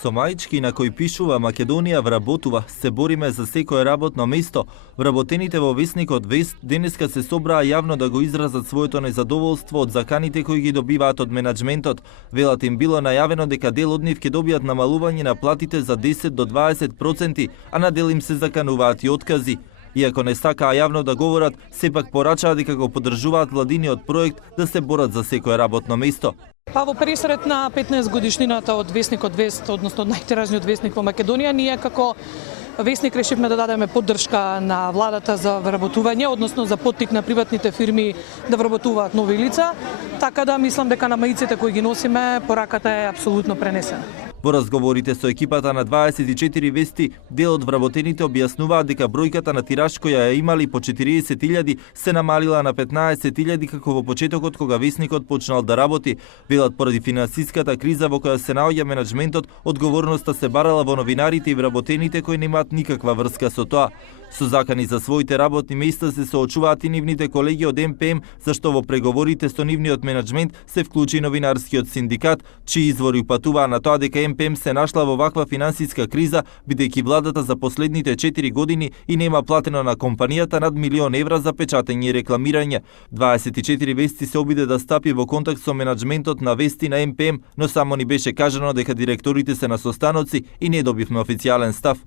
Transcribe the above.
Со маички на кој пишува Македонија вработува, се бориме за секое работно место. Вработените во весникот Вест денеска се собраа јавно да го изразат своето незадоволство од заканите кои ги добиваат од менаџментот. Велат им било најавено дека дел од нив ќе добијат намалување на платите за 10 до 20%, а на дел им се закануваат и откази. Иако не сакаа јавно да говорат, сепак порачаа дека го поддржуваат владиниот проект да се борат за секое работно место. Па во пресрет на 15 годишнината од Весникот Вест, односно најтиражниот весник во Македонија, ние како весник решивме да дадеме поддршка на владата за вработување, односно за поттик на приватните фирми да вработуваат нови лица, така да мислам дека на маиците кои ги носиме пораката е апсолутно пренесена. Во разговорите со екипата на 24 вести, дел од вработените објаснуваат дека бројката на тираж која ја имали по 40.000 се намалила на 15.000 како во почетокот кога весникот почнал да работи. Велат поради финансиската криза во која се наоѓа менаџментот, одговорноста се барала во новинарите и вработените кои немаат никаква врска со тоа. Со закани за своите работни места се соочуваат и нивните колеги од МПМ, зашто во преговорите со нивниот менаџмент се вклучи и новинарскиот синдикат, чии извори упатуваа на тоа дека МПМ се нашла во ваква финансиска криза, бидејќи владата за последните 4 години и нема платено на компанијата над €1.000.000 за печатење и рекламирање. 24 вести се обиде да стапи во контакт со менаџментот на вести на МПМ, но само ни беше кажано дека директорите се на состаноци и не добивме официјален став.